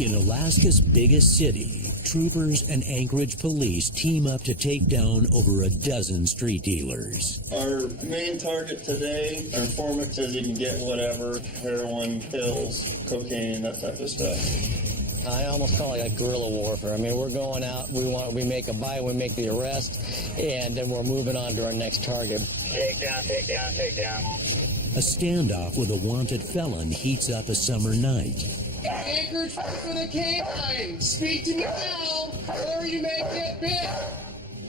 In Alaska's biggest city, troopers and Anchorage police team up to take down over a dozen street dealers. Our main target today, our informant says he can get whatever, heroin, pills, cocaine, that type of stuff. I almost call it like guerrilla warfare. I mean, we're going out, we make a buy, we make the arrest, and then we're moving on to our next target. Take down, take down, take down. A standoff with a wanted felon heats up a summer night. Anchorage for the canine! Speak to me now, or you may get bit!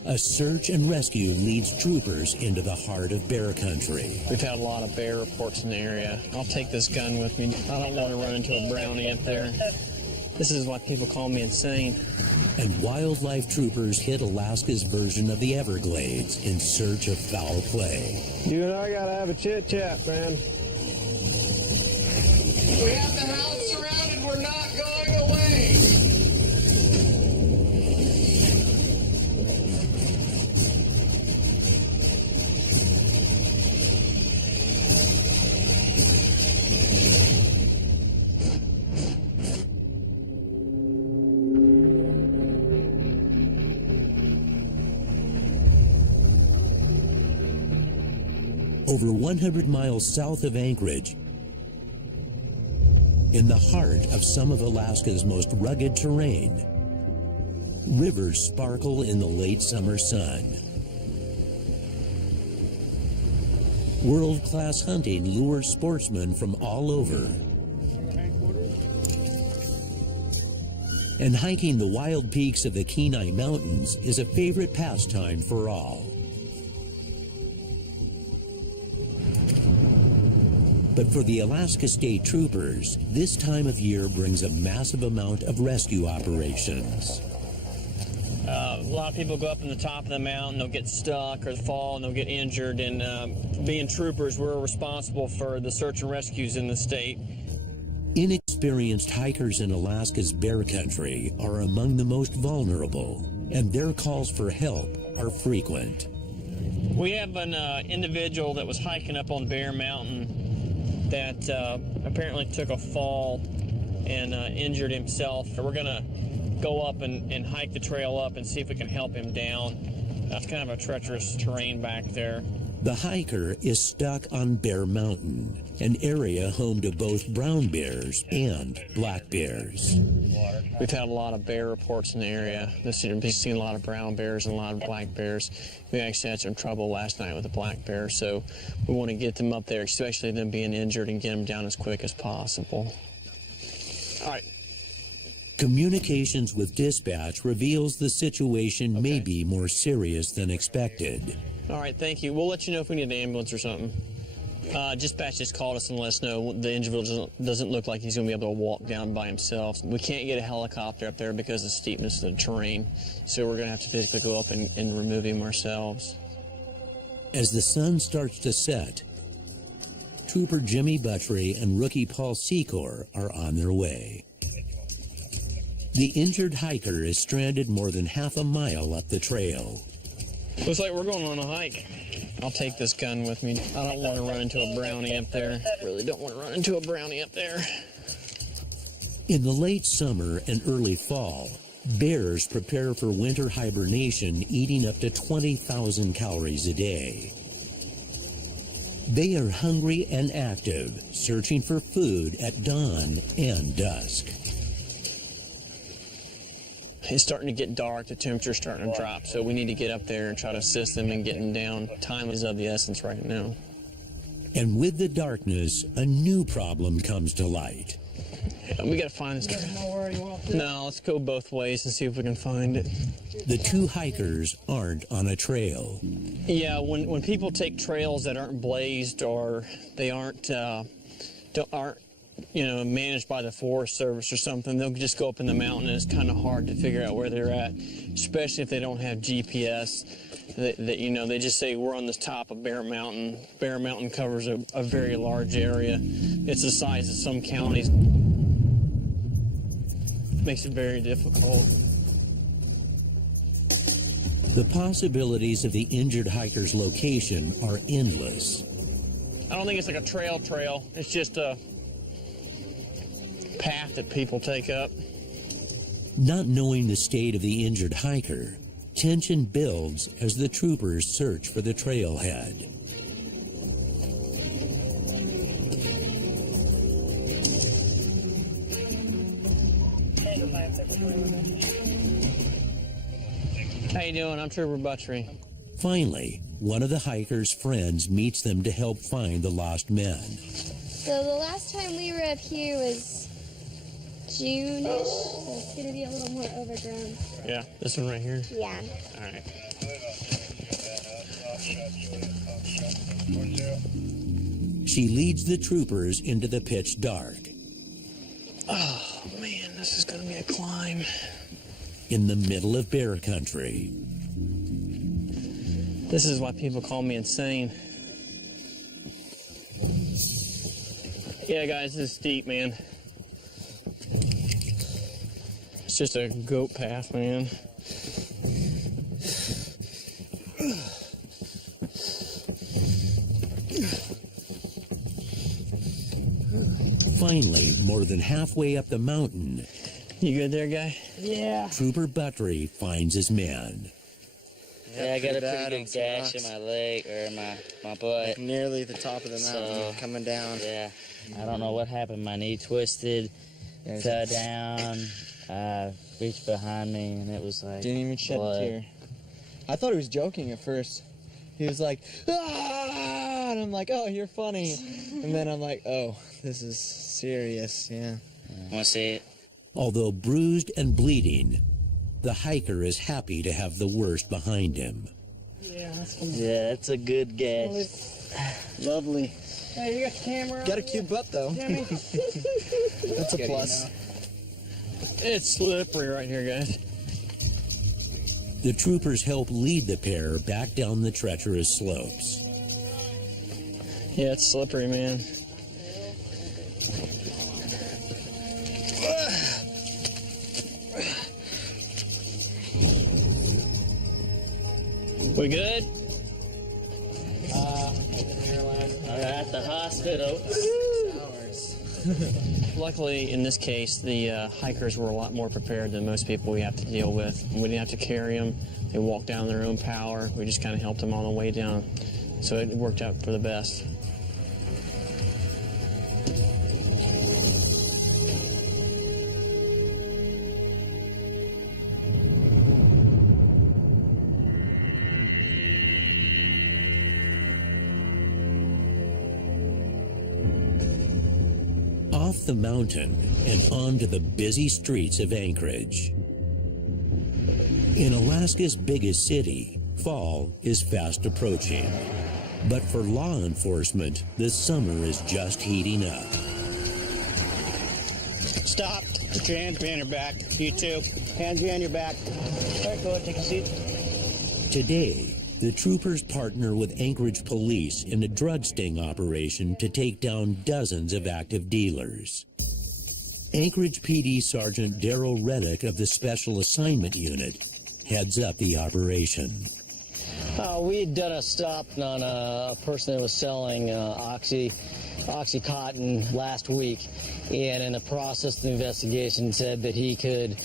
A search and rescue leads troopers into the heart of bear country. We've had a lot of bear reports in the area. I'll take this gun with me. I don't want to run into a brownie up there. This is why people call me insane. And wildlife troopers hit Alaska's version of the Everglades in search of foul play. You and I gotta have a chit-chat, man. We have the house surrounded, we're not going away! Over 100 miles south of Anchorage, in the heart of some of Alaska's most rugged terrain, rivers sparkle in the late summer sun. World-class hunting lures sportsmen from all over. And hiking the wild peaks of the Kenai Mountains is a favorite pastime for all. But for the Alaska State Troopers, this time of year brings a massive amount of rescue operations. A lot of people go up in the top of the mountain, they'll get stuck or fall and they'll get injured. And being troopers, we're responsible for the search and rescues in the state. Inexperienced hikers in Alaska's bear country are among the most vulnerable, and their calls for help are frequent. We have an individual that was hiking up on Bear Mountain that apparently took a fall and injured himself. So we're gonna go up and hike the trail up and see if we can help him down. That's kind of a treacherous terrain back there. The hiker is stuck on Bear Mountain, an area home to both brown bears and black bears. We've had a lot of bear reports in the area. This year we've seen a lot of brown bears and a lot of black bears. We actually had some trouble last night with a black bear, so we want to get them up there, especially them being injured, and get them down as quick as possible. All right. Communications with dispatch reveals the situation may be more serious than expected. All right, thank you. We'll let you know if we need an ambulance or something. Dispatch just called us and let us know the individual doesn't look like he's going to be able to walk down by himself. We can't get a helicopter up there because of the steepness of the terrain, so we're going to have to physically go up and remove him ourselves. As the sun starts to set, Trooper Jimmy Buttry and rookie Paul Secor are on their way. The injured hiker is stranded more than half a mile up the trail. Looks like we're going on a hike. I'll take this gun with me. I don't want to run into a brownie up there. Really don't want to run into a brownie up there. In the late summer and early fall, bears prepare for winter hibernation, eating up to 20,000 calories a day. They are hungry and active, searching for food at dawn and dusk. It's starting to get dark, the temperature's starting to drop, so we need to get up there and try to assist them in getting down. Time is of the essence right now. And with the darkness, a new problem comes to light. Yeah, we gotta find this trail. No, let's go both ways and see if we can find it. The two hikers aren't on a trail. Yeah, when people take trails that aren't blazed or they aren't managed by the Forest Service or something, they'll just go up in the mountain and it's kind of hard to figure out where they're at, especially if they don't have GPS. They just say we're on the top of Bear Mountain. Bear Mountain covers a very large area. It's the size of some counties. Makes it very difficult. The possibilities of the injured hiker's location are endless. I don't think it's like a trail. It's just a path that people take up. Not knowing the state of the injured hiker, tension builds as the troopers search for the trailhead. How you doing? I'm Trooper Butchery. Finally, one of the hiker's friends meets them to help find the lost men. So the last time we were up here was June-ish, so it's going to be a little more overgrown. Yeah, this one right here. Yeah. All right. She leads the troopers into the pitch dark. Oh, man, this is going to be a climb. In the middle of bear country. This is why people call me insane. Yeah, guys, this is steep, man. It's just a goat path, man. Finally, more than halfway up the mountain, You good there, guy? Yeah. Trooper Buttery finds his men. Yeah, I got a pretty good gash in my leg, or my butt. Nearly the top of the mountain, coming down. Yeah, I don't know what happened. My knee twisted, fell down, reached behind me, and it was like... Didn't even shed blood. a tear. I thought he was joking at first. He was like, ah! And I'm like, oh, you're funny. And then I'm like, oh, this is serious, yeah. Want to see it? Although bruised and bleeding, the hiker is happy to have the worst behind him. Yeah, that's one. Yeah, it's a good gash. Lovely. Hey, you got the camera? Got a cute butt, though. Jimmy? That's a plus. It's slippery right here, guys. The troopers help lead the pair back down the treacherous slopes. Yeah, it's slippery, man. We good? I'm at the hospital. Luckily, in this case, the hikers were a lot more prepared than most people we have to deal with. We didn't have to carry them. They walked down their own power. We just kind of helped them on the way down. So it worked out for the best. Off the mountain and onto the busy streets of Anchorage. In Alaska's biggest city, fall is fast approaching. But for law enforcement, the summer is just heating up. Stop. Put your hands behind your back. You too. Hands behind your back. All right, go ahead, take a seat. Today, the troopers partner with Anchorage police in a drug sting operation to take down dozens of active dealers. Anchorage PD Sergeant Darrell Reddick of the Special Assignment Unit heads up the operation. We had done a stop on a person that was selling Oxycontin last week, and in the process of the investigation said that he could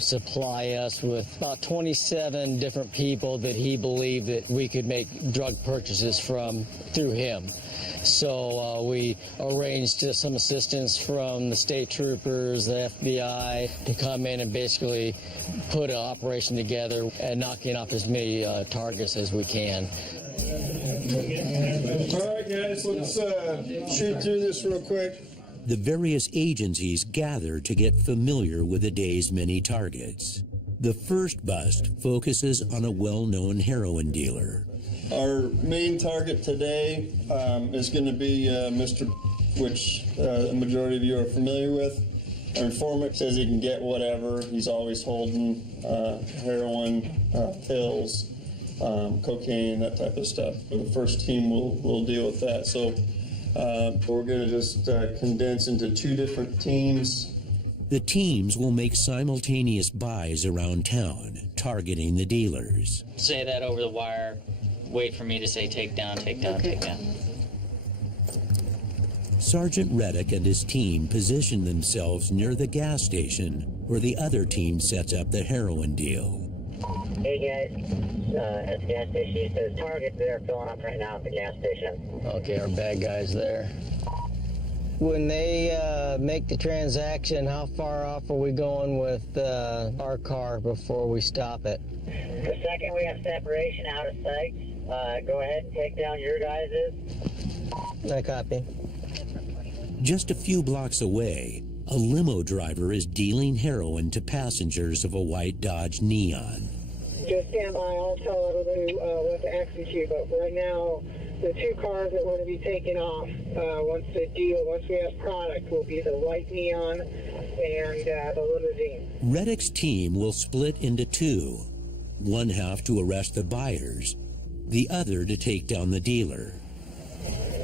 supply us with about 27 different people that he believed that we could make drug purchases from through him. So we arranged some assistance from the state troopers, the FBI, to come in and basically put an operation together and knocking off as many targets as we can. All right, guys, let's shoot through this real quick. The various agencies gather to get familiar with the day's many targets. The first bust focuses on a well-known heroin dealer. Our main target today is going to be Mr. which a majority of you are familiar with. Our informant says he can get whatever. He's always holding heroin, pills, cocaine, that type of stuff. The first team will deal with that. So we're going to just condense into two different teams. The teams will make simultaneous buys around town, targeting the dealers. Say that over the wire. Wait for me to say take down, take down, take down. Sergeant Reddick and his team position themselves near the gas station where the other team sets up the heroin deal. Hey guys, at the gas station, he says target there filling up right now at the gas station. Okay, our bad guy's there. When they make the transaction, how far off are we going with our car before we stop it? The second we have separation out of sight, go ahead and take down your guys's. I copy. Just a few blocks away, a limo driver is dealing heroin to passengers of a white Dodge Neon. Just stand by, I'll tell everybody what to execute, but right now, the two cars that want to be taken off, once we have product, will be the white Neon and the limousine. Reddick's team will split into two, one half to arrest the buyers, the other to take down the dealer.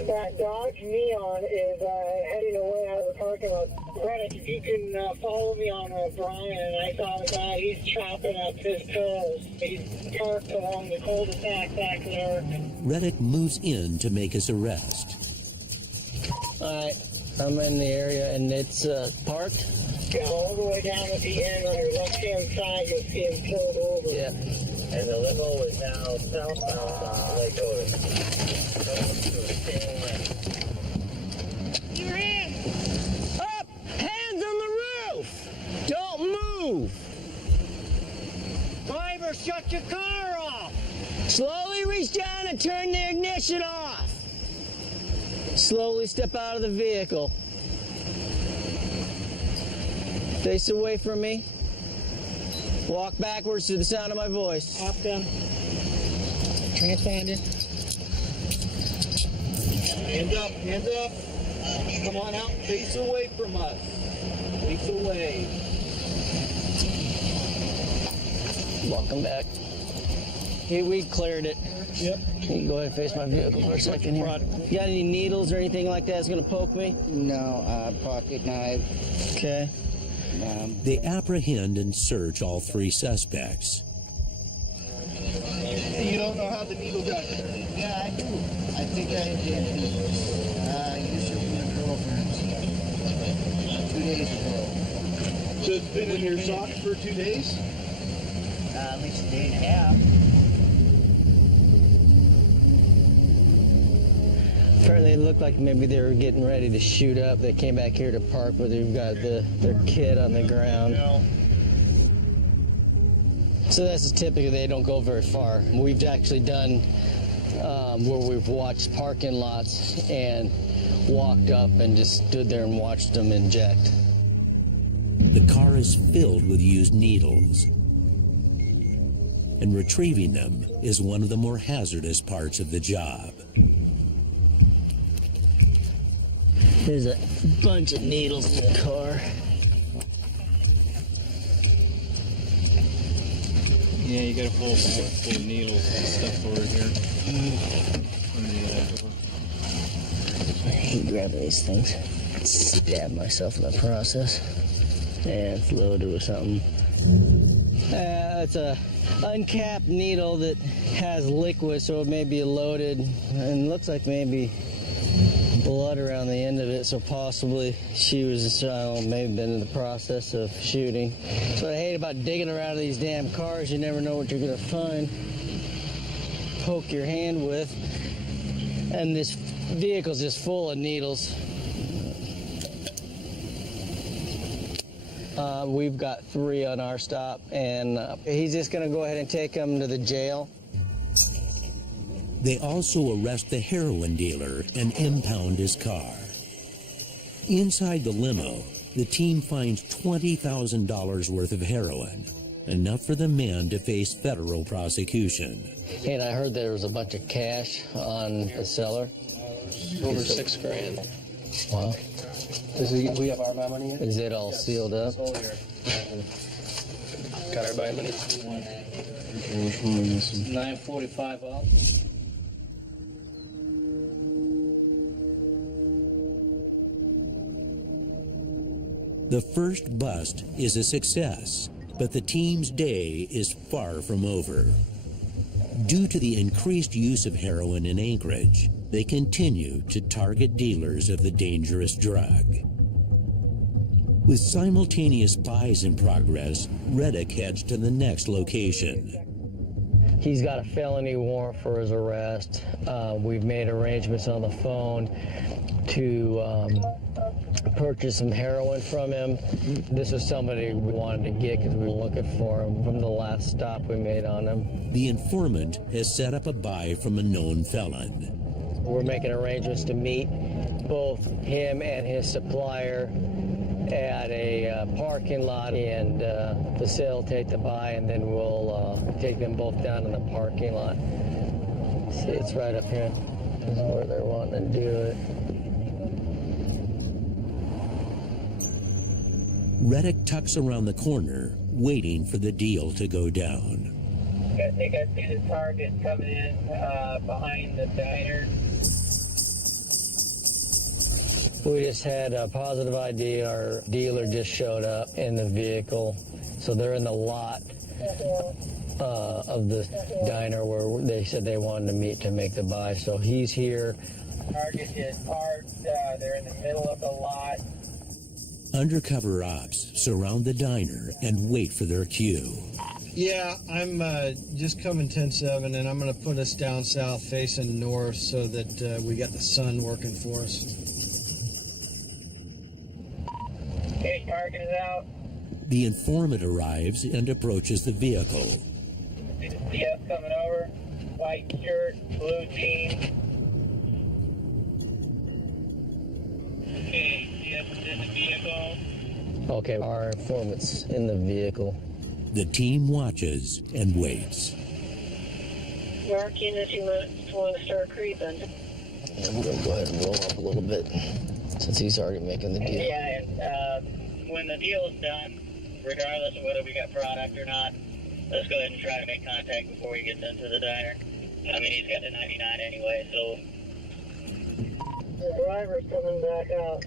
That Dodge Neon is heading away out of the parking lot. Reddick, if you can follow me on Brian, and I saw the guy, he's chopping up his pills. He's parked along the cul-de-sac back there. Reddick moves in to make his arrest. All right, I'm in the area and it's parked. Yeah, all the way down at the end on your left-hand side, you'll see him pulled over. Yeah. And the limo is now southbound on Lake Otis. Your hands up! Hands on the roof! Don't move! Driver, shut your car off! Slowly reach down and turn the ignition off. Slowly step out of the vehicle. Face away from me. Walk backwards to the sound of my voice. Up, down. Transponder. Hands up, hands up. Come on out, face away from us. Face away. Welcome back. Here, we cleared it. Yep. You can go ahead and face my vehicle for a second here. You got any needles or anything like that that's going to poke me? No, pocket knife. Okay. They apprehend and search all three suspects. You don't know how the needle got there? Yeah, I do. I think I did. You should be a girlfriend. 2 days ago. So it's been in your sock for 2 days? At least a day and a half. Apparently it looked like maybe they were getting ready to shoot up. They came back here to park where they've got their kid on the ground. So that's typically they don't go very far. We've actually done where we've watched parking lots and walked up and just stood there and watched them inject. The car is filled with used needles, and retrieving them is one of the more hazardous parts of the job. There's a bunch of needles in the car. Yeah, you got a full bag full of needles and stuff over here. I hate grabbing these things. Stab myself in the process. Yeah, it's loaded with something. It's a uncapped needle that has liquid, so it may be loaded, and looks like maybe blood around the end of it, so possibly she was, maybe been in the process of shooting. That's what I hate about digging around these damn cars. You never know what you're gonna find. Poke your hand with, and this vehicle's just full of needles. We've got 3 on our stop, and he's just gonna go ahead and take them to the jail. They also arrest the heroin dealer and impound his car. Inside the limo, the team finds $20,000 worth of heroin, enough for the man to face federal prosecution. And I heard there was a bunch of cash on the seller. Over $6 grand. Wow. We have our money in? Is it all sealed up? Got our buy money. Which one is this? 945 up. The first bust is a success, but the team's day is far from over. Due to the increased use of heroin in Anchorage, they continue to target dealers of the dangerous drug. With simultaneous buys in progress, Reddick heads to the next location. He's got a felony warrant for his arrest. We've made arrangements on the phone to purchase some heroin from him. This is somebody we wanted to get because we were looking for him from the last stop we made on him. The informant has set up a buy from a known felon. We're making arrangements to meet both him and his supplier at a parking lot and facilitate the buy, and then we'll take them both down in the parking lot. See, it's right up here. This is where they're wanting to do it. Reddick tucks around the corner, waiting for the deal to go down. I think I see the target coming in behind the diner. We just had a positive ID. Our dealer just showed up in the vehicle. So they're in the lot of the diner where they said they wanted to meet to make the buy. So he's here. Target is parked. They're in the middle of the lot. Undercover ops surround the diner and wait for their cue. Yeah, I'm just coming 10-7, and I'm going to put us down south facing north so that we got the sun working for us. Okay, target is out. The informant arrives and approaches the vehicle. Yep, coming over. White shirt, blue jeans. Okay, yep, in the vehicle. Okay, our informant's in the vehicle. The team watches and waits. Marking if you want to start creeping. Yeah, we're going to go ahead and roll up a little bit since he's already making the deal. Yeah, and when the deal is done, regardless of whether we got product or not, let's go ahead and try to make contact before he gets into the diner. I mean, he's got the 99 anyway, so. The driver's coming back out.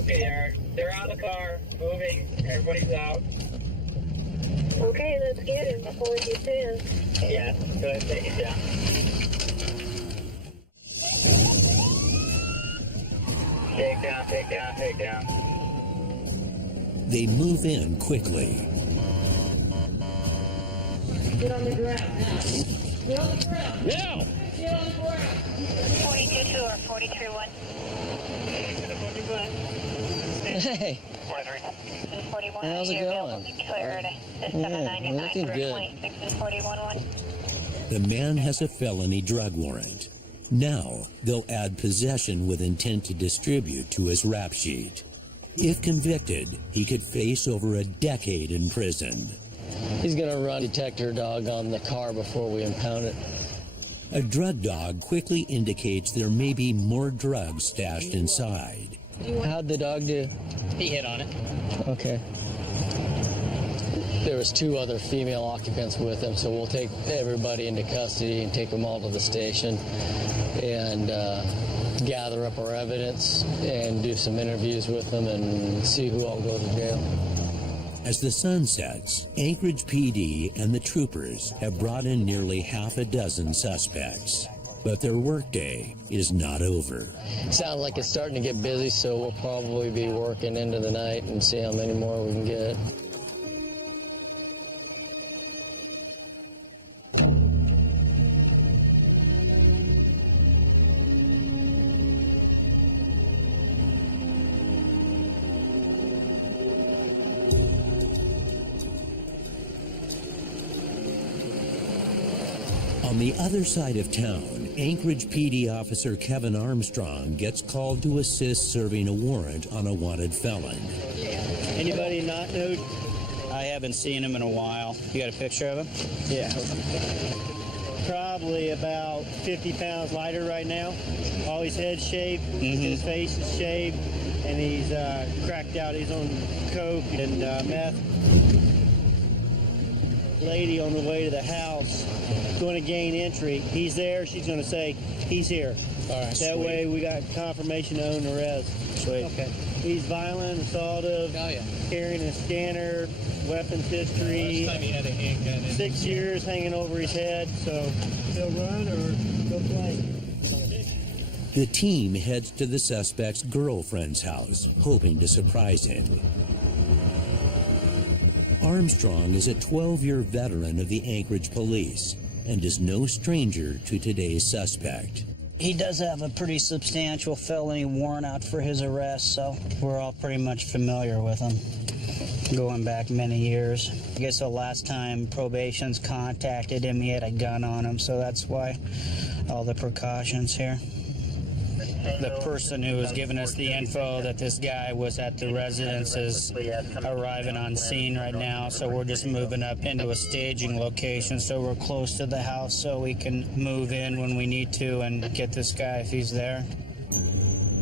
Okay, they're out of the car, moving, everybody's out. Okay, let's get him before he gets in. Yeah, go ahead and take it down. Take down, take down, take down. They move in quickly. Get on the ground now. Get on the ground. Now! Get on the ground. 42 or 43-1. Hey, 41. how's it going? Yeah, looking good. The man has a felony drug warrant. Now, they'll add possession with intent to distribute to his rap sheet. If convicted, he could face over a decade in prison. He's going to run a detector dog on the car before we impound it. A drug dog quickly indicates there may be more drugs stashed inside. How'd the dog do? He hit on it. Okay. There was 2 other female occupants with him, so we'll take everybody into custody and take them all to the station and gather up our evidence and do some interviews with them and see who all goes to jail. As the sun sets, Anchorage PD and the troopers have brought in nearly half a dozen suspects. But their workday is not over. Sounds like it's starting to get busy, so we'll probably be working into the night and see how many more we can get. On the other side of town, Anchorage PD officer Kevin Armstrong gets called to assist serving a warrant on a wanted felon. Anybody not nude? I haven't seen him in a while. You got a picture of him? Yeah. Probably about 50 pounds lighter right now. All his head's shaved, his face is shaved, and he's cracked out. He's on coke and meth. Lady on the way to the house going to gain entry. He's there. She's going to say he's here. All right. That way we got confirmation to own the rest. Sweet. Okay. He's violent, assaultive, carrying a scanner, weapons history. Last time he had a handgun. 6 years hanging over his head. So he'll run or go play. The team heads to the suspect's girlfriend's house, hoping to surprise him. Armstrong is a 12-year veteran of the Anchorage police and is no stranger to today's suspect. He does have a pretty substantial felony warrant out for his arrest, so we're all pretty much familiar with him, going back many years. I guess the last time probation's contacted him, he had a gun on him, so that's why all the precautions here. The person who was giving us the info that this guy was at the residence is arriving on scene right now, so we're just moving up into a staging location so we're close to the house so we can move in when we need to and get this guy if he's there.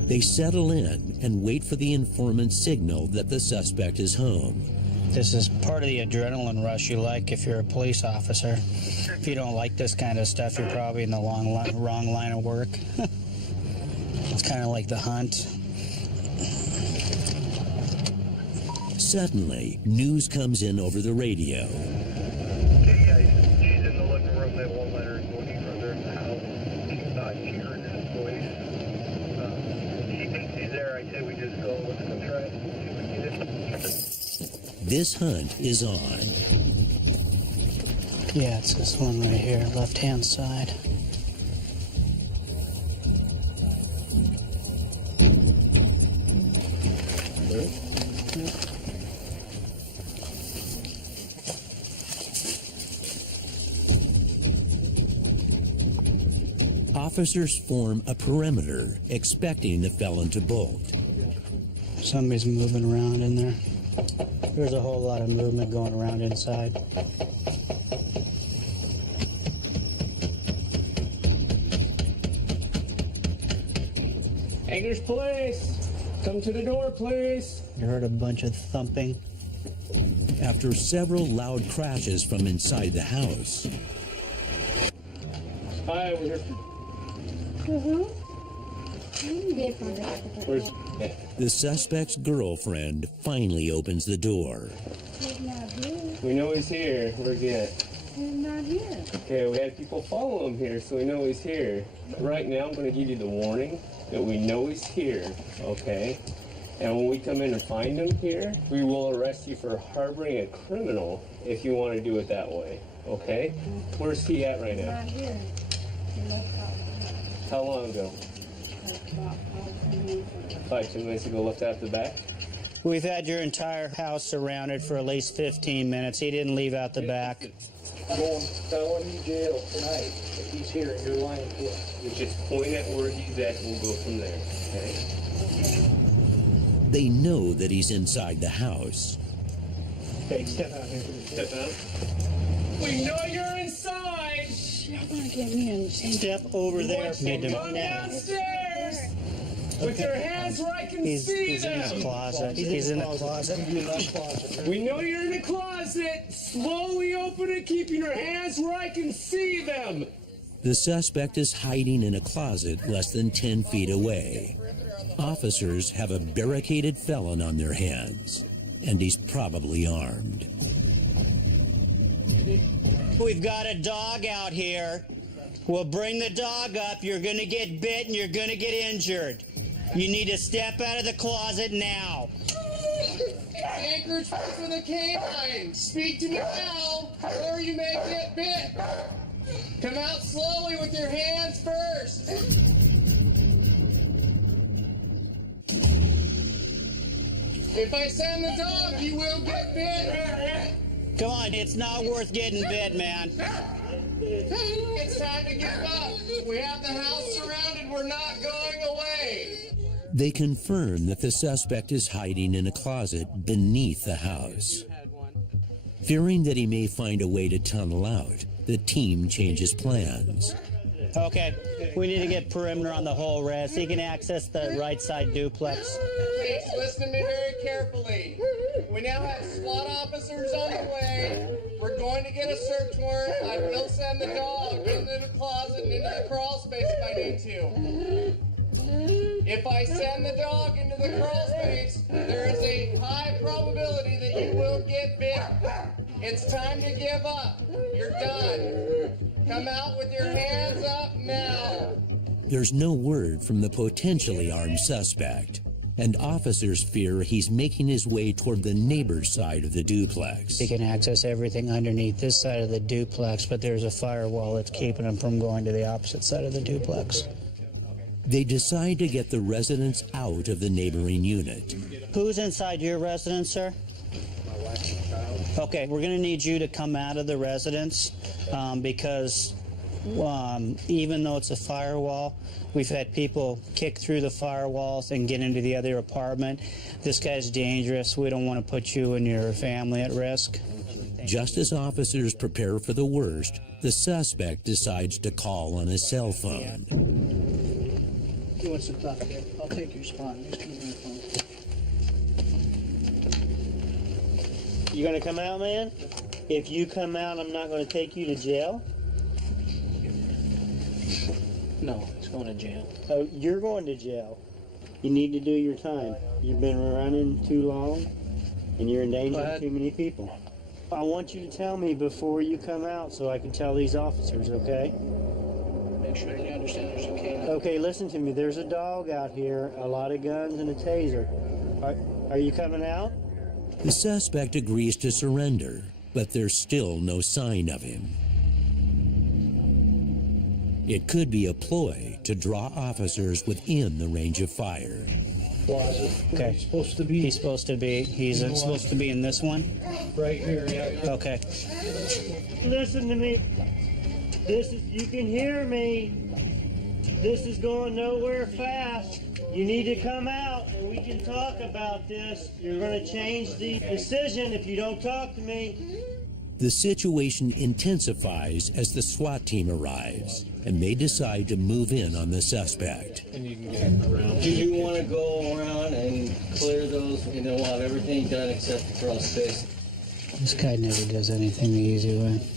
They settle in and wait for the informant's signal that the suspect is home. This is part of the adrenaline rush you like if you're a police officer. If you don't like this kind of stuff, you're probably in the wrong line of work. It's kind of like the hunt. Suddenly, news comes in over the radio. Okay, guys, she's in the living room. They won't let her go any further in the house. She heard his voice. She thinks he's there. I say we just go. Let's go try it. This hunt is on. Yeah, it's this one right here, left-hand side. Officers form a perimeter, expecting the felon to bolt. Somebody's moving around in there. There's a whole lot of movement going around inside. Anchorage Police, come to the door, please. You heard a bunch of thumping. After several loud crashes from inside the house, Hi, we're here. the suspect's girlfriend finally opens the door. We know he's here. Where's he at? He's not here. Okay, we had people follow him here, so we know he's here. Right now, I'm going to give you the warning that we know he's here, okay? And when we come in and find him here, we will arrest you for harboring a criminal if you want to do it that way, okay? Where's he at right now? Not here. He left out. How long ago? About 5 minutes. 5-10 minutes ago, left out the back? We've had your entire house surrounded for at least 15 minutes. He didn't leave out the back. I'm going to felony jail tonight if he's here and you're lying to us. You just point at where he's at and we'll go from there, okay? They know that he's inside the house. Okay, step out here. Step out. We know you're inside! Y'all gonna get me in. Step over there. Come downstairs! With your hands where I can see He's in them! his closet. He's in the closet. We know you're in the closet! Slowly open it, keeping your hands where I can see them! The suspect is hiding in a closet less than 10 feet away. Officers have a barricaded felon on their hands, and he's probably armed. We've got a dog out here. We'll bring the dog up. You're going to get bit and you're going to get injured. You need to step out of the closet now. Anchorage for the canine! Speak to me now, or you may get bit! Come out slowly with your hands first! If I send the dog, you will get bit! Come on, it's not worth getting bit, man. It's time to give up! We have the house surrounded, we're not going away! They confirm that the suspect is hiding in a closet beneath the house. Fearing that he may find a way to tunnel out, the team changes plans. Okay, we need to get perimeter on the whole res. He can access the right side duplex. Please listen to me very carefully. We now have SWAT officers on the way. We're going to get a search warrant. I will send the dog into the closet and into the crawl space if I need to. If I send the dog into the crawl space, there is a high probability that you will get bit. It's time to give up. You're done. Come out with your hands up now. There's no word from the potentially armed suspect, and officers fear he's making his way toward the neighbor's side of the duplex. He can access everything underneath this side of the duplex, but there's a firewall that's keeping him from going to the opposite side of the duplex. They decide to get the residents out of the neighboring unit. Who's inside your residence, sir? My wife and child. Okay, we're going to need you to come out of the residence because even though it's a firewall, we've had people kick through the firewalls and get into the other apartment. This guy's dangerous. We don't want to put you and your family at risk. Just as officers prepare for the worst, the suspect decides to call on his cell phone. He wants to talk here. I'll take your spot. Just give me my phone. You gonna come out, man? If you come out, I'm not gonna take you to jail. No, it's going to jail. Oh, you're going to jail. You need to do your time. You've been running too long, and you're endangering too many people. I want you to tell me before you come out so I can tell these officers, okay? Make sure they understand there's a canine. Okay, listen to me. There's a dog out here, a lot of guns, and a taser. Are you coming out? The suspect agrees to surrender, but there's still no sign of him. It could be a ploy to draw officers within the range of fire. Okay. He's supposed to be. He's supposed to be in this one? Right here, yeah. Okay. Listen to me. You can hear me. This is going nowhere fast. You need to come out and we can talk about this. You're going to change the decision if you don't talk to me. The situation intensifies as the SWAT team arrives, and they decide to move in on the suspect. And you can get around. Do you want to go around and clear those, and then we'll have everything done except the crawl space? This guy never does anything the easy way.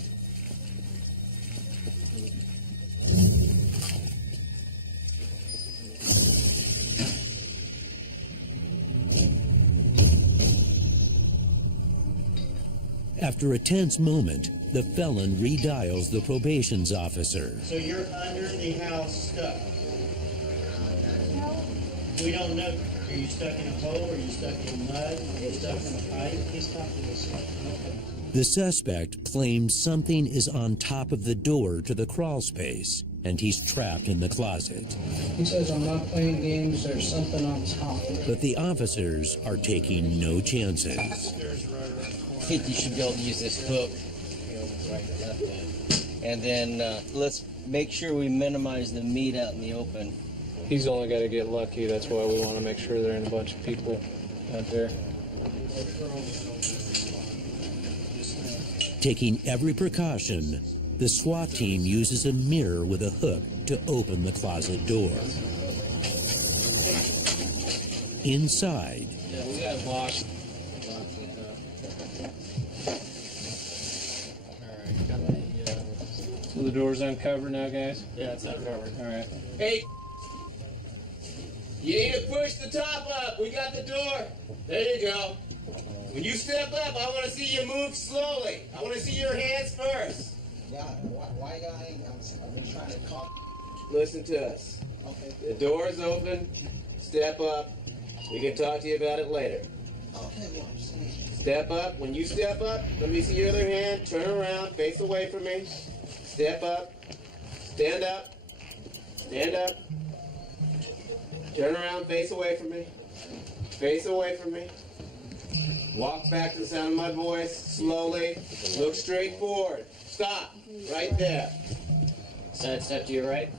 After a tense moment, the felon redials the probations officer. So you're under the house stuck. We don't know. Are you stuck in a hole? Are you stuck in mud? Are you stuck in a pipe? He's talking to us. Okay. The suspect claims something is on top of the door to the crawl space, and he's trapped in the closet. He says, I'm not playing games. There's something on top. But the officers are taking no chances. I think you should be able to use this hook. And then let's make sure we minimize the meat out in the open. He's only got to get lucky. That's why we want to make sure there ain't a bunch of people out there. Taking every precaution, the SWAT team uses a mirror with a hook to open the closet door. Inside, Yeah, we got it locked. So the door's uncovered now, guys? Yeah, it's uncovered. All right. Hey, you need to push the top up. We got the door. There you go. When you step up, I want to see you move slowly. I want to see your hands first. Yeah, why got handcuffs? I've been trying to call. Listen to us. Okay. The door's open. Step up. We can talk to you about it later. Okay, yeah, I'm saying. Step up. When you step up, let me see your other hand. Turn around. Face away from me. Step up. Stand up. Stand up. Turn around. Face away from me. Face away from me. Walk back to the sound of my voice. Slowly. Look straight forward. Stop. Right there. Side step to your right.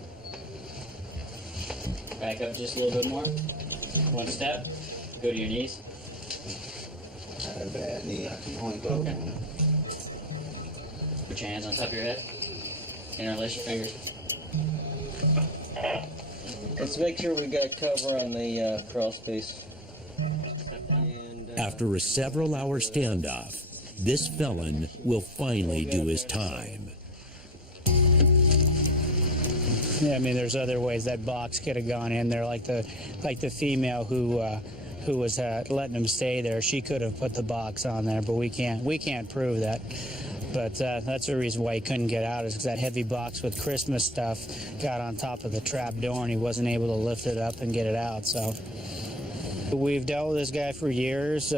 Back up just a little bit more. One step. Go to your knees. I had a bad knee. I can only go one. Put your hands on top of your head. Interlace your fingers. Let's make sure we got cover on the crawl space. After a several-hour standoff, this felon will finally do his time. Yeah, I mean, there's other ways that box could have gone in there, like the female who was letting him stay there. She could have put the box on there, but we can't prove that. But that's the reason why he couldn't get out, is because that heavy box with Christmas stuff got on top of the trap door and he wasn't able to lift it up and get it out. So we've dealt with this guy for years.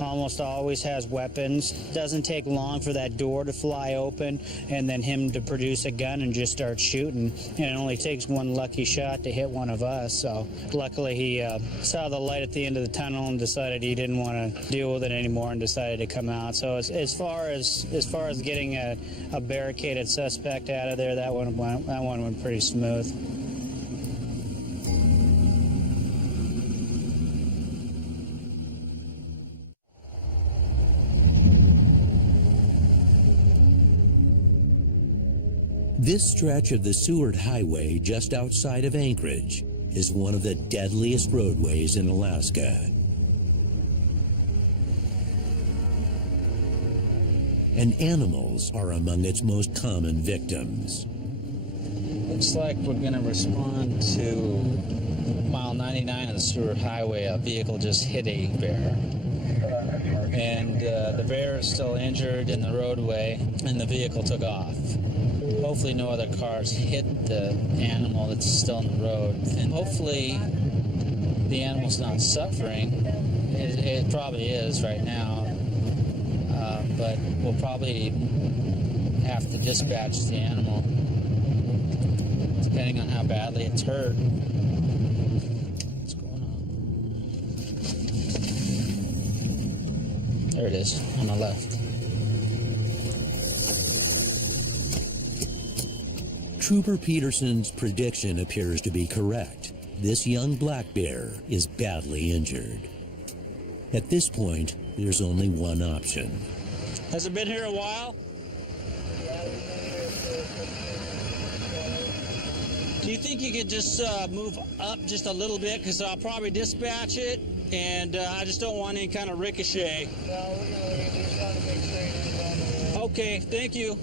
Almost always has weapons. Doesn't take long for that door to fly open and then him to produce a gun and just start shooting. And it only takes one lucky shot to hit one of us. So luckily he saw the light at the end of the tunnel and decided he didn't want to deal with it anymore and decided to come out. So as far as getting a barricaded suspect out of there, that one went pretty smooth. This stretch of the Seward Highway just outside of Anchorage is one of the deadliest roadways in Alaska. And animals are among its most common victims. Looks like we're going to respond to mile 99 of the Seward Highway. A vehicle just hit a bear. And the bear is still injured in the roadway, and the vehicle took off. Hopefully no other cars hit the animal that's still on the road. And hopefully the animal's not suffering. It probably is right now. But we'll probably have to dispatch the animal, depending on how badly it's hurt. What's going on? There it is, on the left. Trooper Peterson's prediction appears to be correct. This young black bear is badly injured. At this point, there's only one option. Has it been here a while? Do you think you could just move up just a little bit? Because I'll probably dispatch it, and I just don't want any kind of ricochet. No, we're going to just want to make sure he's on the road. Okay, thank you.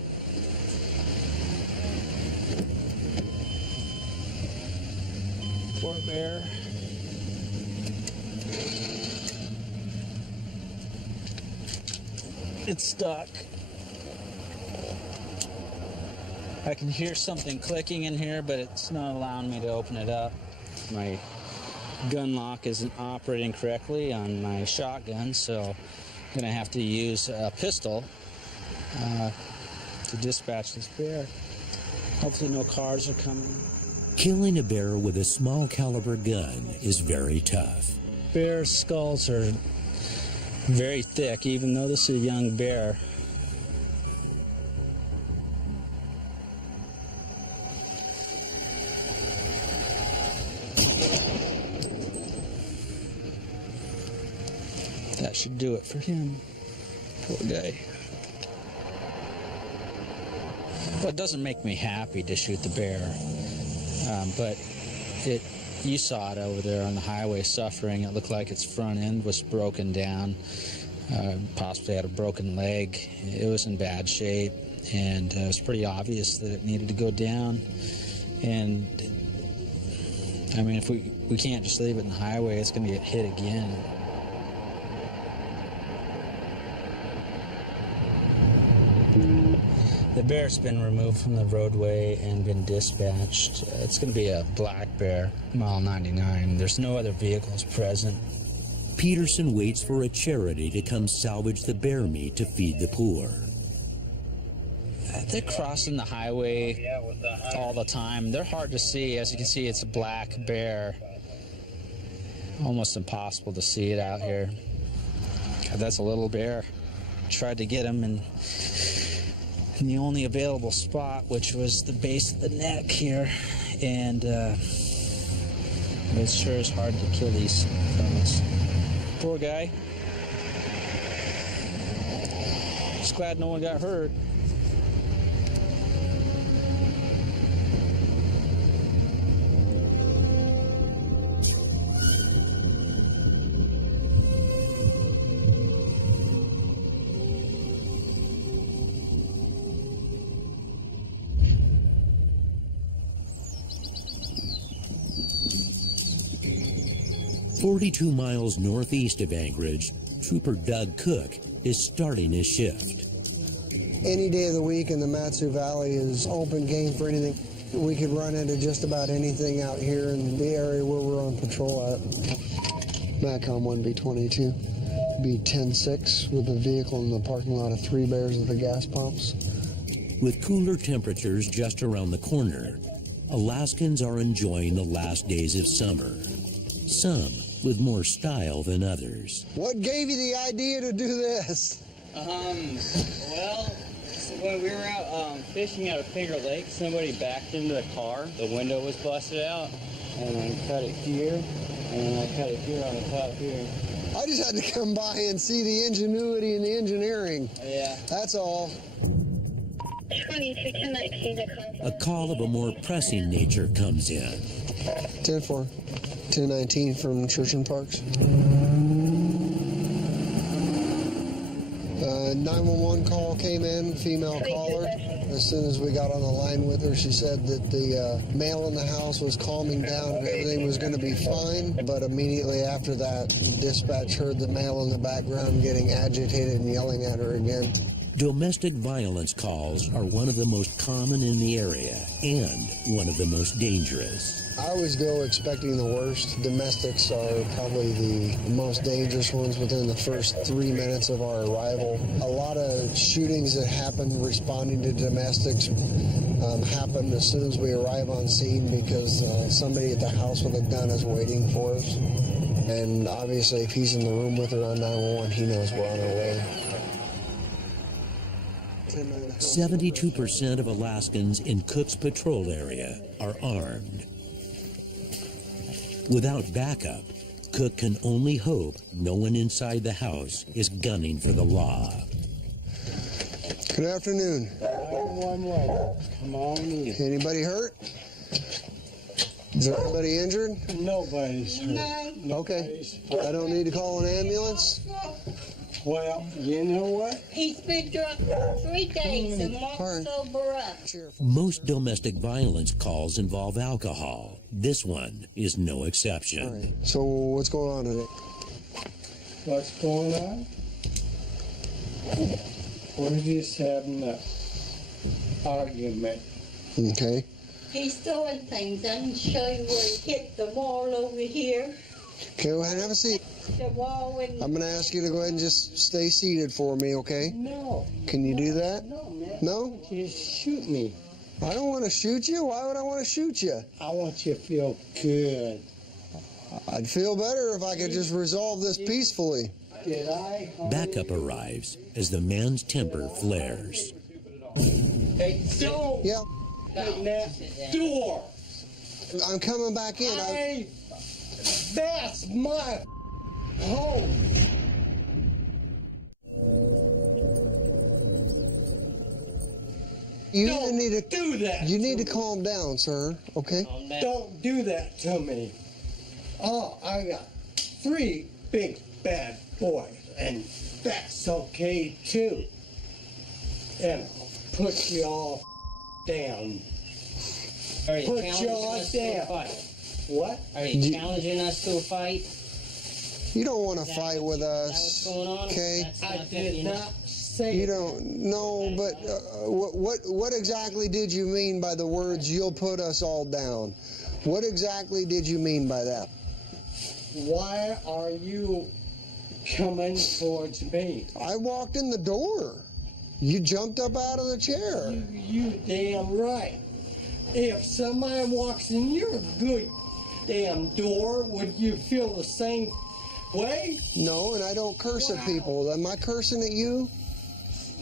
Poor bear. It's stuck. I can hear something clicking in here, but it's not allowing me to open it up. My gun lock isn't operating correctly on my shotgun, so I'm going to have to use a pistol to dispatch this bear. Hopefully no cars are coming. Killing a bear with a small caliber gun is very tough. Bear skulls are very thick, even though this is a young bear. That should do it for him. Poor guy. Well, it doesn't make me happy to shoot the bear, but you saw it over there on the highway suffering. It looked like its front end was broken down, possibly had a broken leg. It was in bad shape, and it was pretty obvious that it needed to go down. And I mean, if we can't just leave it in the highway, it's going to get hit again. The bear's been removed from the roadway and been dispatched. It's going to be a black bear, mile 99. There's no other vehicles present. Peterson waits for a charity to come salvage the bear meat to feed the poor. They're crossing the highway all the time. They're hard to see. As you can see, it's a black bear. Almost impossible to see it out here. God, that's a little bear. Tried to get him in the only available spot, which was the base of the neck here, and it sure is hard to kill these fellas. Poor guy. Just glad no one got hurt. "42 miles northeast of Anchorage, Trooper Doug Cook is starting his shift. Any day of the week in the Matsu Valley is open game for anything. We could run into just about anything out here in the area where we're on patrol at. MACOM 1B22, B106 with a vehicle in the parking lot of 3 Bears at the gas pumps. With cooler temperatures just around the corner, Alaskans are enjoying the last days of summer. Some with more style than others. What gave you the idea to do this? Well, when we were out fishing out of Finger Lake, somebody backed into the car. The window was busted out, and I cut it here, and I cut it here on the top here. I just had to come by and see the ingenuity and the engineering. Yeah. That's all. A call of a more pressing nature comes in. 10-4, 219 from Church and Parks. 911 call came in, female caller. As soon as we got on the line with her, she said that the male in the house was calming down and everything was going to be fine. But immediately after that, dispatch heard the male in the background getting agitated and yelling at her again. Domestic violence calls are one of the most common in the area and one of the most dangerous. I always go expecting the worst. Domestics are probably the most dangerous ones within the first 3 minutes of our arrival. A lot of shootings that happen responding to domestics happen as soon as we arrive on scene because somebody at the house with a gun is waiting for us. And obviously if he's in the room with her on 911, he knows we're on our way. 72% of Alaskans in Cook's patrol area are armed. Without backup, Cook can only hope no one inside the house is gunning for the law. Good afternoon. 911. Come on in. Anybody hurt? Is there anybody injured? Nobody's hurt. Okay. I don't need to call an ambulance? Well, you know what? He's been drunk for 3 days and won't sober up. Most domestic violence calls involve alcohol. This one is no exception. All right. So what's going on today? What's going on? We're just having an argument. Okay. He's throwing things. I can show you where he hit the wall over here. Okay, go ahead and have a seat. The wall and... I'm going to ask you to go ahead and just stay seated for me, okay? No. Can you do that? No, man. No? Just shoot me. I don't want to shoot you. Why would I want to shoot you? I want you to feel good. I'd feel better if I could just resolve this peacefully. Did I? Backup arrives as the man's temper flares. Hey, don't! Yeah. Open that door! I'm coming back in. That's my home! You don't need to do that. You need to calm down, sir. Okay. Don't do that to me. Oh, I got 3 big bad boys, and that's okay too. And I'll put you all down. Are you Put challenging you all us to a down. fight? What? Are you challenging us to a fight? You don't want to fight with us. What's going on? Okay. I did not say You don't know, but what exactly did you mean by the words "you'll put us all down"? What exactly did you mean by that? Why are you coming towards me? I walked in the door. You jumped up out of the chair. You damn right. If somebody walks in your good damn door, would you feel the same way? No, and I don't curse at people. Am I cursing at you?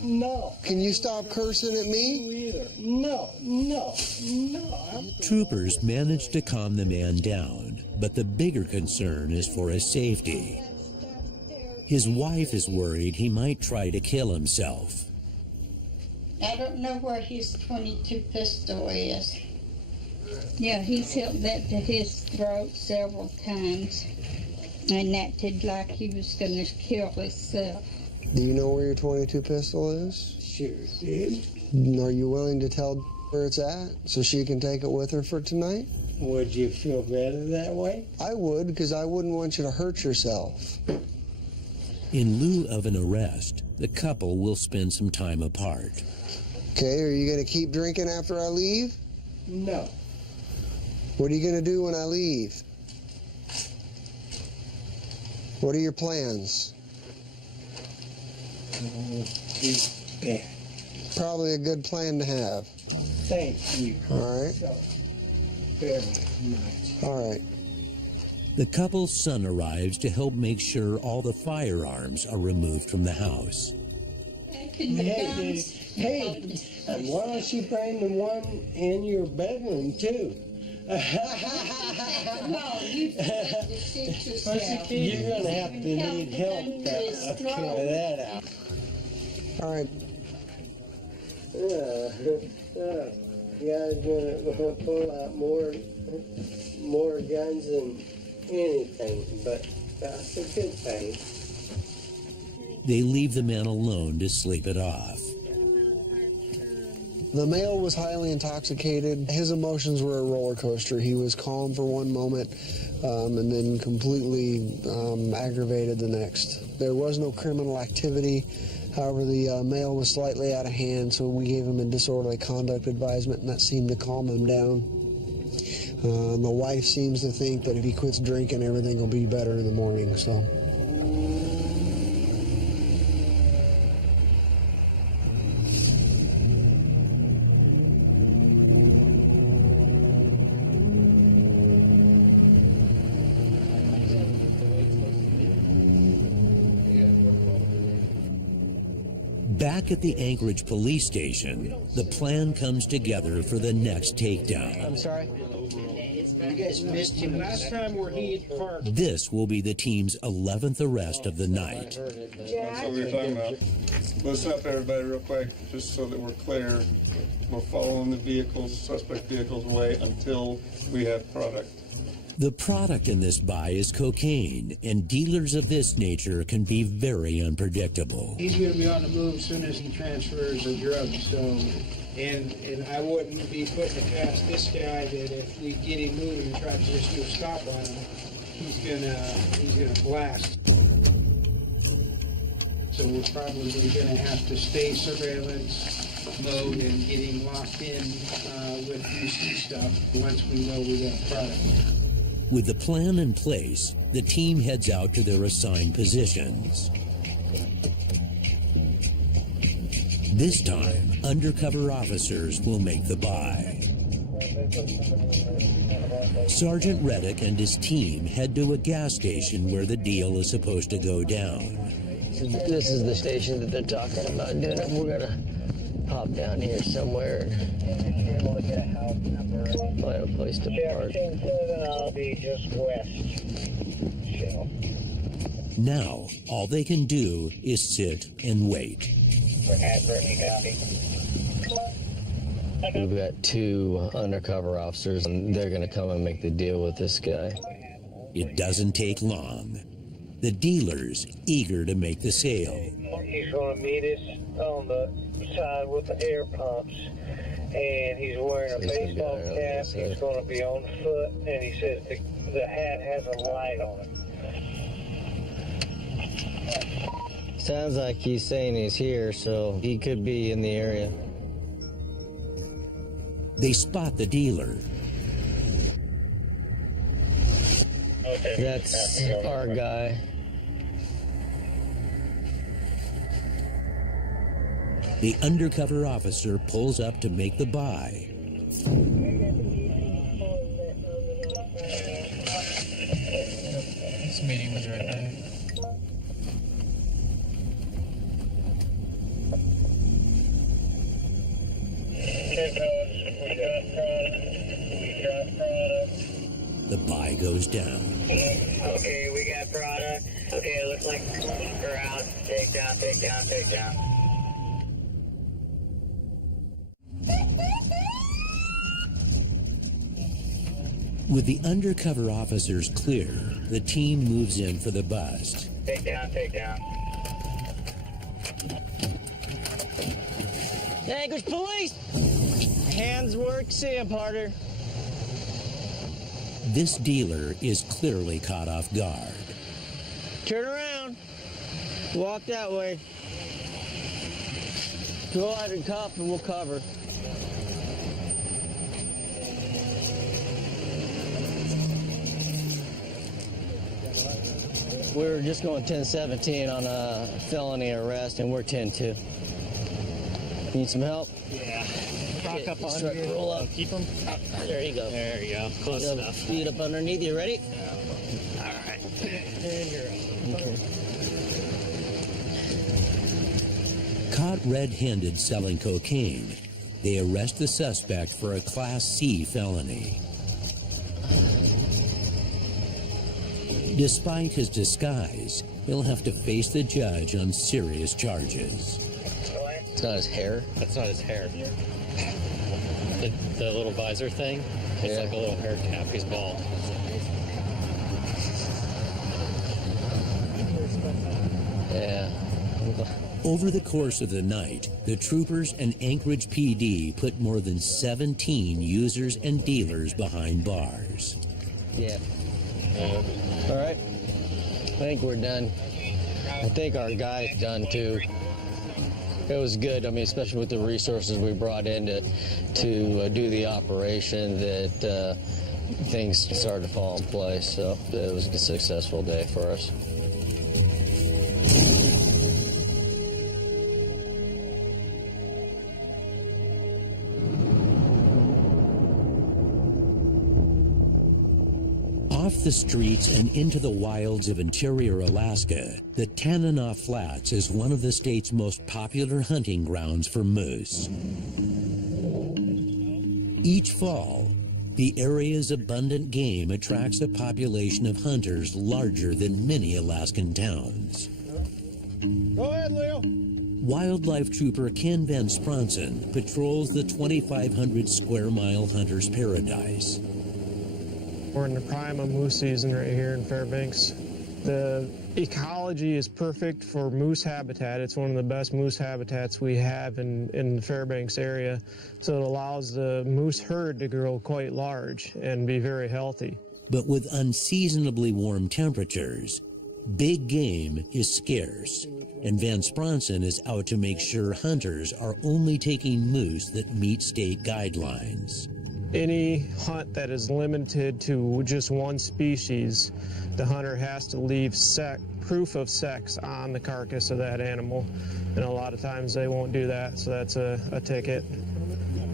No. Can you stop cursing at me? You either. No. Troopers managed to calm the man down, but the bigger concern is for his safety. His wife is worried he might try to kill himself. I don't know where his .22 pistol is. Yeah, he's held that to his throat several times and acted like he was going to kill himself. Do you know where your .22 pistol is? Sure did. Are you willing to tell where it's at so she can take it with her for tonight? Would you feel better that way? I would, because I wouldn't want you to hurt yourself. In lieu of an arrest, the couple will spend some time apart. Okay, are you going to keep drinking after I leave? No. What are you going to do when I leave? What are your plans? Yeah. Probably a good plan to have. Thank you. All right. So very much. All right. The couple's son arrives to help make sure all the firearms are removed from the house. Hey, why don't you bring the one in your bedroom too? No, you shoot yourself. You're gonna have to need help to clear that out. All right. You guys gonna pull out more guns than anything, but that's a good thing. They leave the man alone to sleep it off. The male was highly intoxicated. His emotions were a roller coaster. He was calm for one moment and then completely aggravated the next. There was no criminal activity. However, the male was slightly out of hand, so we gave him a disorderly conduct advisement, and that seemed to calm him down. The wife seems to think that if he quits drinking, everything will be better in the morning, so... Back at the Anchorage police station, the plan comes together for the next takedown. I'm sorry? You guys missed him last time where he had parked. This will be the team's 11th arrest of the night. That's what we were talking about. Listen up, everybody, real quick, just so that we're clear. We're following the suspect vehicles away until we have product. The product in this buy is cocaine, and dealers of this nature can be very unpredictable. He's going to be on the move as soon as he transfers the drugs, so... And I wouldn't be putting it past this guy that if we get him moving and try to just do a stop on him, he's gonna blast. So we're probably gonna have to stay surveillance mode and get him locked in with UC stuff once we know we got a product. With the plan in place, the team heads out to their assigned positions. This time, undercover officers will make the buy. Sergeant Reddick and his team head to a gas station where the deal is supposed to go down. This is the station that they're talking about doing it. We're gonna pop down here somewhere and find a place to park. I'll be just west. Now, all they can do is sit and wait. We've got 2 undercover officers, and they're going to come and make the deal with this guy. It doesn't take long. The dealer's eager to make the sale. He's going to meet us on the side with the air pumps, and he's wearing a baseball cap. He's going to be on foot, and he says the hat has a light on it. Sounds like he's saying he's here, so he could be in the area. They spot the dealer. That's our guy. The undercover officer pulls up to make the buy. This meeting was right there. The buy goes down. Okay, we got product. Okay, it looks like we're out. Take down, take down, take down. With the undercover officers clear, the team moves in for the bust. Take down, take down. Anchorage police! Hands work, see him, partner. This dealer is clearly caught off guard. Turn around. Walk that way. Go out and cuff and we'll cover. We were just going 10-17 on a felony arrest, and we're 10-2. Need some help? Yeah. Rock up on Start, here. roll up. Keep them. There you go. There you go. Close enough. Feet up underneath. You ready? All right. And you're up. Okay. Caught red-handed selling cocaine, they arrest the suspect for a Class C felony. Despite his disguise, he'll have to face the judge on serious charges. It's not his hair. That's not his hair. The little visor thing, it's like a little hair cap. He's bald. Yeah. Over the course of the night, the troopers and Anchorage PD put more than 17 users and dealers behind bars. Yeah. All right. I think we're done. I think our guy's done too. It was good. I mean, especially with the resources we brought in to do the operation, that things started to fall in place. So it was a successful day for us. Off the streets and into the wilds of interior Alaska, the Tanana Flats is one of the state's most popular hunting grounds for moose. Each fall, the area's abundant game attracts a population of hunters larger than many Alaskan towns. Go ahead, Leo. Wildlife trooper Ken Van Spronson patrols the 2,500 square mile hunter's paradise. We're in the prime of moose season right here in Fairbanks. The ecology is perfect for moose habitat. It's one of the best moose habitats we have in the Fairbanks area. So it allows the moose herd to grow quite large and be very healthy. But with unseasonably warm temperatures, big game is scarce, and Van Spronson is out to make sure hunters are only taking moose that meet state guidelines. Any hunt that is limited to just one species, the hunter has to leave proof of sex on the carcass of that animal. And a lot of times they won't do that, so that's a ticket.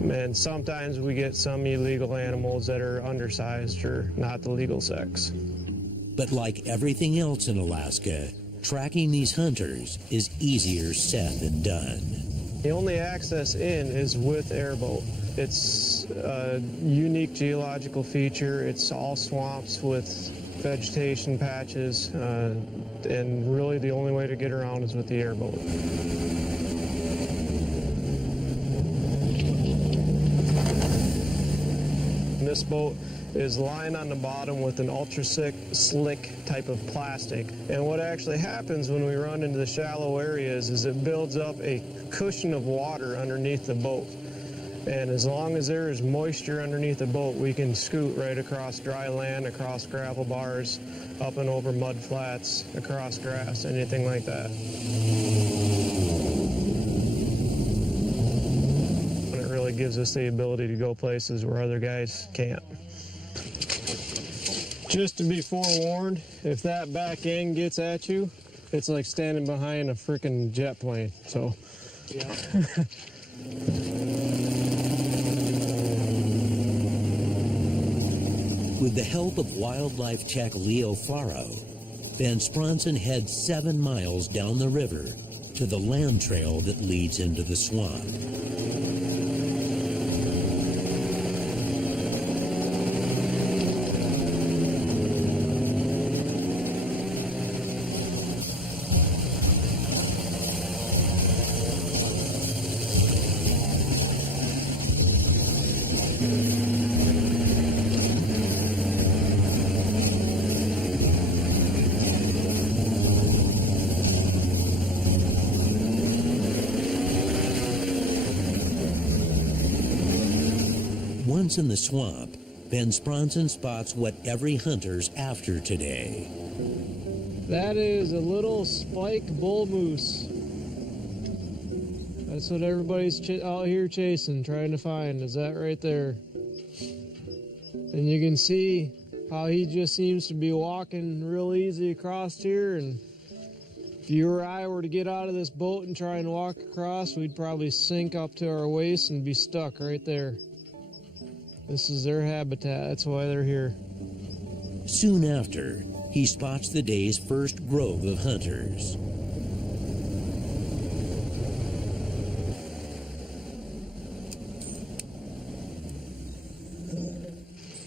And sometimes we get some illegal animals that are undersized or not the legal sex. But like everything else in Alaska, tracking these hunters is easier said than done. The only access in is with airboat. It's a unique geological feature. It's all swamps with vegetation patches, and really the only way to get around is with the airboat. This boat is lying on the bottom with an ultra slick type of plastic. And what actually happens when we run into the shallow areas is it builds up a cushion of water underneath the boat. And as long as there is moisture underneath the boat, we can scoot right across dry land, across gravel bars, up and over mud flats, across grass, anything like that. And it really gives us the ability to go places where other guys can't. Just to be forewarned, if that back end gets at you, it's like standing behind a freaking jet plane, so. Yeah. With the help of wildlife tech Leo Faro, Van Spronson heads 7 miles down the river to the land trail that leads into the swamp. Once in the swamp, Van Spronson spots what every hunter's after today: That is a little spike bull moose. That's what everybody's out here chasing, trying to find, is that right there. And you can see how he just seems to be walking real easy across here, and if you or I were to get out of this boat and try and walk across, we'd probably sink up to our waist and be stuck right there. This is their habitat, that's why they're here. Soon after, he spots the day's first grove of hunters.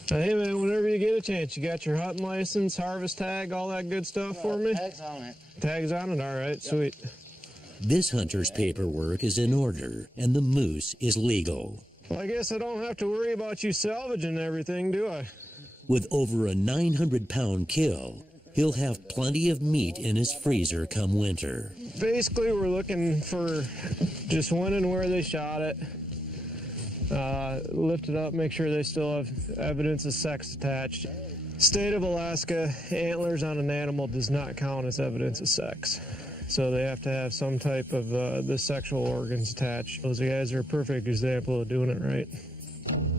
Hey man, whenever you get a chance, you got your hunting license, harvest tag, all that good stuff for me? Tag's on it. Tag's on it? All right, sweet. This hunter's paperwork is in order, and the moose is legal. Well, I guess I don't have to worry about you salvaging everything, do I? With over a 900-pound kill, he'll have plenty of meat in his freezer come winter. Basically, we're looking for just when and where they shot it. Lift it up, make sure they still have evidence of sex attached. State of Alaska, antlers on an animal does not count as evidence of sex. So they have to have some type of the sexual organs attached. Those guys are a perfect example of doing it right.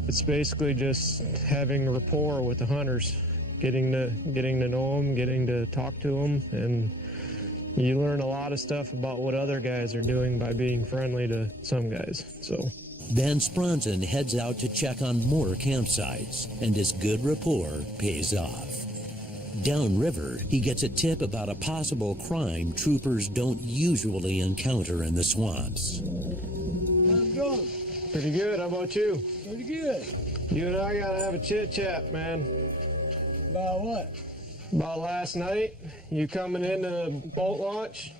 It's basically just having rapport with the hunters, getting to know them, getting to talk to them, and you learn a lot of stuff about what other guys are doing by being friendly to some guys. So Van Spronsen heads out to check on more campsites, and his good rapport pays off. Downriver, he gets a tip about a possible crime troopers don't usually encounter in the swamps. How's it going? Pretty good, how about you? Pretty good. You and I gotta have a chit-chat, man. About what? About last night, you coming into the boat launch?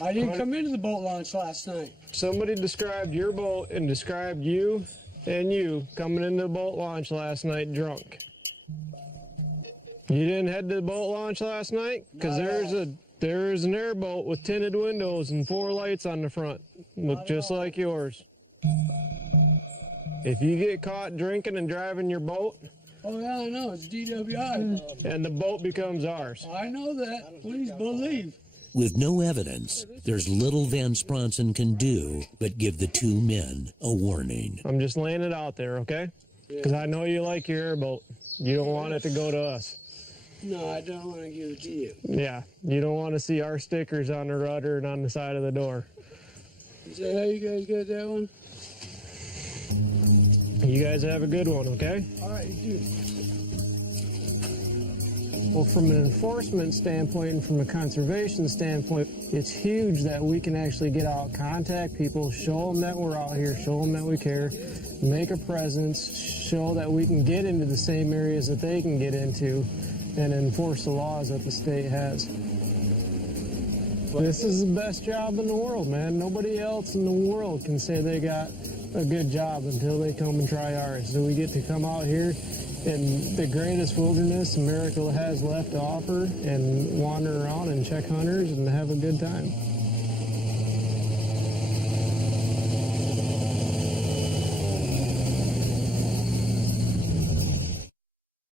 I didn't come into the boat launch last night. Somebody described your boat and described you and you coming into the boat launch last night drunk. You didn't head to the boat launch last night? Because there's an airboat with tinted windows and 4 lights on the front. Look just like yours. If you get caught drinking and driving your boat, Oh yeah, I know, it's DWI. and the boat becomes ours. I know that, please believe. With no evidence, there's little Van Spronsen can do but give the 2 men a warning. I'm just laying it out there, okay? Because I know you like your airboat. You don't want it to go to us. No, I don't want to give it to you. Yeah, you don't want to see our stickers on the rudder and on the side of the door. Is that how you guys got that one? You guys have a good one, okay? All right, you do. Well, from an enforcement standpoint and from a conservation standpoint, it's huge that we can actually get out, contact people, show them that we're out here, show them that we care, make a presence, show that we can get into the same areas that they can get into, and enforce the laws that the state has. This is the best job in the world, man. Nobody else in the world can say they got a good job until they come and try ours. So we get to come out here in the greatest wilderness America has left to offer and wander around and check hunters and have a good time.